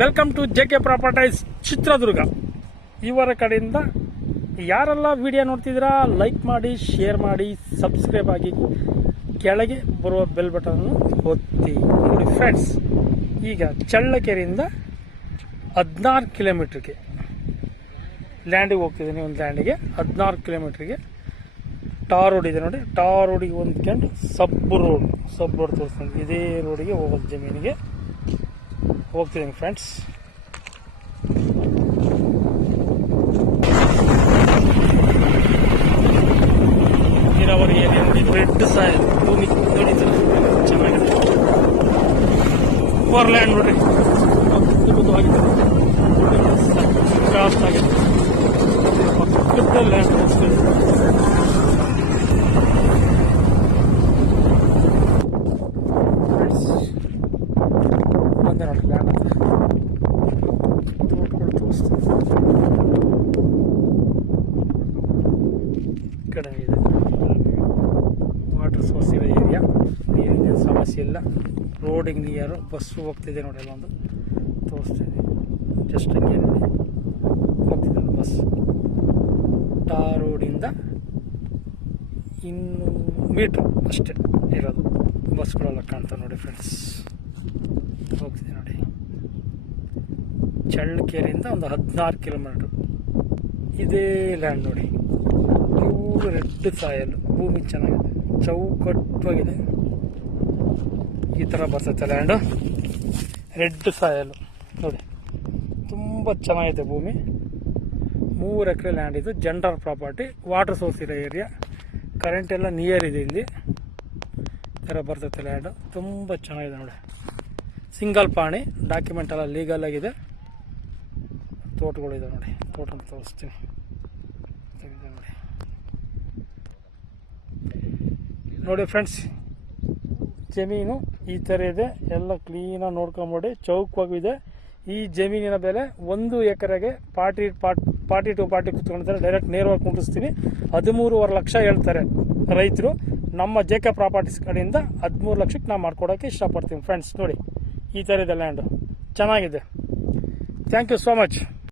Welcome to JK properties Chitradurga. ಇವರ ಕಡೆಯಿಂದ ಯಾರೆಲ್ಲ ವಿಡಿಯೋ ನೋಡ್ತಿದ್ದೀರಾ ಲೈಕ್ ಮಾಡಿ, ಶೇರ್ ಮಾಡಿ, ಸಬ್ಸ್ಕ್ರೈಬ್ ಆಗಿ, ಕೆಳಗೆ ಬರುವ ಬೆಲ್ ಬಟನ್ ಒತ್ತಿ. ನೋಡಿ ಫ್ರೆಂಡ್ಸ್, ಈಗ ಚಳ್ಳಕೆರೆಯಿಂದ 16 ಕಿಲೋಮೀಟ್ರಿಗೆ ಲ್ಯಾಂಡಿಗೆ ಹೋಗ್ತಿದ್ದೀನಿ. ಒಂದು ಲ್ಯಾಂಡಿಗೆ 16 ಕಿಲೋಮೀಟ್ರಿಗೆ ಟಾರ್ ರೋಡ್ ಇದೆ ನೋಡಿ. ಟಾರ್ ರೋಡಿಗೆ ಹೊಂದ್ಕೊಂಡು ಸಬ್ ರೋಡ್ ತೋರಿಸ್ತೀನಿ. ಇದೇ ರೋಡಿಗೆ ಹೋಗೋದು ಜಮೀನಿಗೆ ಹೋಗ್ತಿದ್ದೀನಿ ಫ್ರೆಂಡ್ಸ್. ನೀರಾವರಿ ಏನೇ ನೋಡಿ, ರೆಡ್ ಸಾಯಿಲ್ ಭೂಮಿ ನೋಡಿ, ಚೆನ್ನಾಗಿದೆ. ಫಾರ್ ಲ್ಯಾಂಡ್ ನೋಡ್ರಿ, ಅದ್ಭುತವಾಗಿದೆ, ಕ್ರಾಸ್ ಆಗಿದೆ. ಪಕ್ಕದ ಲ್ಯಾಂಡ್ ಬಂದೆ ನೋಡಿ. ಲ್ಯಾಂಡ್ ಅಂತ ತೋಟಗಳು ತೋರಿಸ್ತೀನಿ. ಈ ಕಡೆ ಇದೆ ವಾಟರ್ ಸೋರ್ಸ್ ಇರೋ ಏರಿಯಾ. ನೀರಿನ ಸಮಸ್ಯೆ ಇಲ್ಲ. ರೋಡಿಗೆ ನಿಯರು ಬಸ್ಸು ಹೋಗ್ತಿದೆ ನೋಡಿ. ಅಲ್ಲೊಂದು ತೋರಿಸ್ತಿದೆ, ಜಸ್ಟ್ ಹಂಗೆ ನೋಡಿ ಹೋಗ್ತಿದೆ ಬಸ್. ಟಾರ್ ರೋಡಿಂದ 200 ಮೀಟ್ರ್ ಅಷ್ಟೇ ಇರೋದು. ಬಸ್ಗಳೆಲ್ಲ ಕಾಣ್ತಾವೆ ನೋಡಿ ಫ್ರೆಂಡ್ಸ್. ಹೋಗ್ತಿದೆ ನೋಡಿ. ಚಳ್ಳಕೆರೆಯಿಂದ ಒಂದು 16 ಕಿಲೋಮೀಟ್ರ್ ಇದೇ ಲ್ಯಾಂಡ್ ನೋಡಿ. ಪ್ಯೂರ್ ರೆಡ್ ಸಾಯಲ್, ಭೂಮಿ ಚೆನ್ನಾಗಿದೆ, ಚೌಕಟ್ಟವಾಗಿದೆ. ಈ ಥರ ಬರ್ತೈತೆ ಲ್ಯಾಂಡು, ರೆಡ್ ಸಾಯಲ್ ನೋಡಿ. ತುಂಬ ಚೆನ್ನಾಗಿದೆ ಭೂಮಿ. 3 ಎಕರೆ ಲ್ಯಾಂಡ್ ಇದು. ಜೆಂಡರ್ ಪ್ರಾಪರ್ಟಿ, ವಾಟರ್ ಸೋರ್ಸ್ ಇರೋ ಏರಿಯಾ, ಕರೆಂಟ್ ಎಲ್ಲ ನಿಯರ್ ಇದೆ ಇಲ್ಲಿ. ಈ ಥರ ಬರ್ತೈತೆ ಲ್ಯಾಂಡು, ತುಂಬ ಚೆನ್ನಾಗಿದೆ ನೋಡಿ. ಸಿಂಗಲ್ ಪಾಣಿ, ಡಾಕ್ಯುಮೆಂಟ್ ಎಲ್ಲ ಲೀಗಲ್ ಆಗಿದೆ. ತೋಟಗಳಿದೆ ನೋಡಿ, ತೋಟ ತೋರಿಸ್ತೀನಿ ನೋಡಿ. ನೋಡಿ ಫ್ರೆಂಡ್ಸ್, ಜಮೀನು ಈ ಥರ ಇದೆ. ಎಲ್ಲ ಕ್ಲೀನಾಗಿ ನೋಡ್ಕೊಂಬಿಡಿ, ಚೌಕವಾಗಿದೆ. ಈ ಜಮೀನಿನ ಬೆಲೆ 1 ಎಕರೆಗೆ ಪಾರ್ಟಿ ಟು ಪಾರ್ಟಿ ಕುತ್ಕೊಂಡಿದ್ದಾರೆ. ಡೈರೆಕ್ಟ್ ನೇರವಾಗಿ ಕುಂಡಿಸ್ತೀನಿ. 13.5 ಲಕ್ಷ ಹೇಳ್ತಾರೆ ರೈತರು. ನಮ್ಮ ಜೆಕೆ ಪ್ರಾಪರ್ಟೀಸ್ ಕಡೆಯಿಂದ 13 ಲಕ್ಷಕ್ಕೆ ನಾವು ಮಾಡ್ಕೊಡೋಕ್ಕೆ ಇಷ್ಟಪಡ್ತೀನಿ ಫ್ರೆಂಡ್ಸ್. ನೋಡಿ ಈ ಥರ ಇದೆ ಲ್ಯಾಂಡು, ಚೆನ್ನಾಗಿದೆ. Thank you so much.